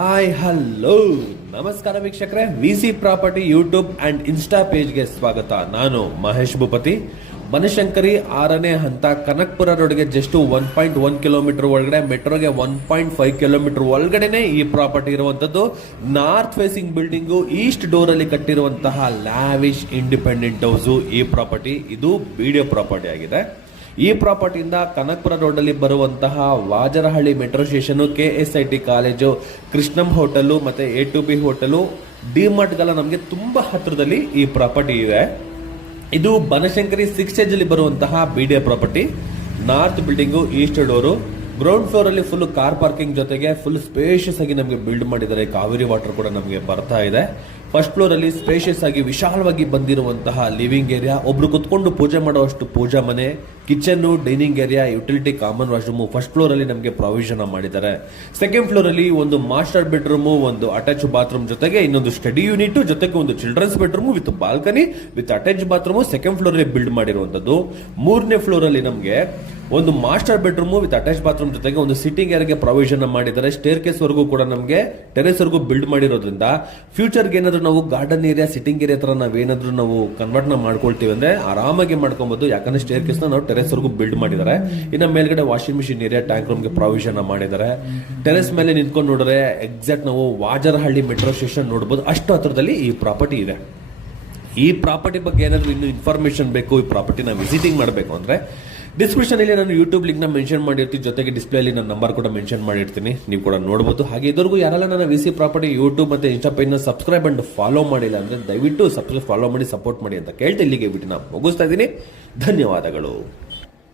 Hi hello ನಮಸ್ಕಾರ ವೀಕ್ಷಕರೇ, VC property YouTube and Insta ಪೇಜ್ಗೆ ಸ್ವಾಗತ. ನಾನು ಮಹೇಶ್ ಭೂಪತಿ. ಬನಶಂಕರಿ 6ನೇ ಹಂತ ಕನಕಪುರ ರೋಡ್ಗೆ ಜಸ್ಟ್ 1.1 ಕಿಲೋಮೀಟರ್ ಒಳಗಡೆ, ಮೆಟ್ರೋಗೆ 1.5 ಕಿಲೋಮೀಟರ್ ಒಳಗಡೆನೆ ಈ ಪ್ರಾಪರ್ಟಿ ಇರುವಂತದ್ದು. North facing building, east door ಅಲ್ಲಿ ಕಟ್ಟಿರುವಂತಹ ಲ್ಯಾವಿಶ್ ಇಂಡಿಪೆಂಡೆಂಟ್ ಹೌಸ್ ಈ ಪ್ರಾಪರ್ಟಿ. ಇದು ವಿಡಿಯೋ ಪ್ರಾಪರ್ಟಿ ಆಗಿದೆ. ಈ ಪ್ರಾಪರ್ಟಿಯಿಂದ ಕನಕಪುರ ರೋಡ್ ಅಲ್ಲಿ ಬರುವಂತಹ Vajarahalli metro station, KSIT college, Krishnam hotel ಮತ್ತೆ A2B ಹೋಟೆಲ್, ಡಿಮಾರ್ಟ್ ಗಳ ನಮಗೆ ತುಂಬಾ ಹತ್ತಿರದಲ್ಲಿ ಈ ಪ್ರಾಪರ್ಟಿ ಇದೆ. ಇದು ಬನಶಂಕರಿ 6 ಏಜ್ ಅಲ್ಲಿ ಬರುವಂತಹ BDA property. North building, east door, ground floor ಅಲ್ಲಿ ಫುಲ್ ಕಾರ್ ಪಾರ್ಕಿಂಗ್ ಜೊತೆಗೆ ಫುಲ್ ಸ್ಪೇಷಿಯಸ್ ಆಗಿ ನಮಗೆ ಬಿಲ್ಡ್ ಮಾಡಿದ್ದಾರೆ. ಕಾವೇರಿ ವಾಟರ್ ಕೂಡ ನಮಗೆ ಬರ್ತಾ ಇದೆ. ಫಸ್ಟ್ ಫ್ಲೋರ್ ಅಲ್ಲಿ ಸ್ಪೇಷಿಯಸ್ ಆಗಿ ವಿಶಾಲವಾಗಿ ಬಂದಿರುವಂತಹ ಲಿವಿಂಗ್ ಏರಿಯಾ, ಒಬ್ರು ಕುತ್ಕೊಂಡು ಪೂಜೆ ಮಾಡುವಷ್ಟು ಪೂಜಾ ಮನೆ, kitchen, dining area, utility, common washroom first floor ಅಲ್ಲಿ ನಮಗೆ ಪ್ರಾವಿಷನ್ ಮಾಡಿದ್ದಾರೆ. ಸೆಕೆಂಡ್ ಫ್ಲೋರ್ ಅಲ್ಲಿ ಒಂದು ಮಾಸ್ಟರ್ ಬೆಡ್ರೂಮ್, ಒಂದು ಅಟ್ಯಾಚ್ ಬಾತ್ರೂಮ್ ಜೊತೆಗೆ ಇನ್ನೊಂದು ಸ್ಟಡಿ ಯೂನಿಟ್ ಜೊತೆಗೆ ಒಂದು children's bedroom with balcony with attach bathroom second floor ಅಲ್ಲಿ ಬಿಲ್ಡ್ ಮಾಡಿರುವಂತದ್ದು. 3ನೇ ಫ್ಲೋರ್ ಅಲ್ಲಿ ನಮಗೆ ಒಂದು master bedroom with attach bathroom ಜೊತೆಗೆ ಒಂದು ಸಿಟ್ಟಿಂಗ್ ಏರಿಯಾಗೆ ಪ್ರಾವಿಷನ್ ಮಾಡಿದ್ದಾರೆ. ಸ್ಟೇರ್ ಕೇಸ್ ವರೆಗೂ ಕೂಡ ನಮಗೆ ಟೆರೆಸ್ ವರೆಗೂ ಬಿಲ್ಡ್ ಮಾಡಿರೋದ್ರಿಂದ ಫ್ಯೂಚರ್ಗೆ ಏನಾದ್ರು ನಾವು ಗಾರ್ಡನ್ ಏರಿಯಾ, ಸಿಟ್ಟಿಂಗ್ ಏರಿಯಾ ತರ ನಾವೇನಾದ್ರೂ ನಾವು ಕನ್ವರ್ಟ್ ಮಾಡ್ಕೊಳ್ತೀವಿ ಅಂದ್ರೆ ಆರಾಮಾಗಿ ಮಾಡ್ಕೊಬಹುದು. ಯಾಕಂದ್ರೆ ಸ್ಟೇರ್ ಕೇಸ್ ನಾವು ಟೆರೆಸ್ ವರೆಗೂ ಬಿಲ್ಡ್ ಮಾಡಿದ್ದಾರೆ. ಇನ್ನು ಮೇಲ್ಗಡೆ ವಾಷಿಂಗ್ ಮಿಷಿನ್ ಏರಿಯಾ, ಟ್ಯಾಂಕ್ ರೂಮ್ಗೆ ಪ್ರಾವಿಷನ್ ಮಾಡಿದ್ದಾರೆ. ಟೆರೆಸ್ ಮೇಲೆ ನಿಂತ್ಕೊಂಡು ನೋಡಿದ್ರೆ ಎಕ್ಸಾಕ್ಟ್ ನಾವು ವಾಜರಹಳ್ಳಿ ಮೆಟ್ರೋ ಸ್ಟೇಷನ್ ನೋಡಬಹುದು. ಅಷ್ಟು ಹತ್ರದಲ್ಲಿ ಈ ಪ್ರಾಪರ್ಟಿ ಇದೆ. ಈ ಪ್ರಾಪರ್ಟಿ ಬಗ್ಗೆ ಏನಾದ್ರು ಇನ್ನು ಇನ್ಫಾರ್ಮೇಶನ್ ಬೇಕು, ಈ ಪ್ರಾಪರ್ಟಿನ ವಿಸಿಟಿಂಗ್ ಮಾಡಬೇಕು ಅಂದ್ರೆ ಡಿಸ್ಕ್ರಿಪ್ಷನ್ ಅಲ್ಲಿ ನಾನು ಯೂಟ್ಯೂಬ್ ಲಿಂಕ್ ನ ಮೆನ್ಷನ್ ಮಾಡಿರ್ತೀನಿ. ಜೊತೆಗೆ ಡಿಸ್ಪ್ಲೇ ಅಲ್ಲಿ ನನ್ನ ನಂಬರ್ ಕೂಡ ಮೆನ್ಷನ್ ಮಾಡಿರ್ತೀನಿ, ನೀವು ಕೂಡ ನೋಡಬಹುದು. ಹಾಗೆ ಇದುವರೆಗೂ ಯಾರೆಲ್ಲ ನನ್ನ ವಿಸಿ ಪ್ರಾಪರ್ಟಿ ಯೂಟ್ಯೂಬ್ ಮತ್ತೆ ಇನ್ಸ್ಟಾ ಪೇಜ್ ನ ಸಬ್ಸ್ಕ್ರೈಬ್ ಅಂಡ್ ಫಾಲೋ ಮಾಡಿಲ್ಲ ಅಂದ್ರೆ ದಯವಿಟ್ಟು ಸಬ್ಸ್ಕ್ರೈಬ್ ಫಾಲೋ ಮಾಡಿ ಸಪೋರ್ಟ್ ಮಾಡಿ ಅಂತ ಕೇಳ್ತಾ ಇಲ್ಲಿಗೆ ಬಿಟ್ಟು ನಾನು ಮುಗಿಸ್ತಾ ಇದ್ದೀನಿ. ಧನ್ಯವಾದಗಳು.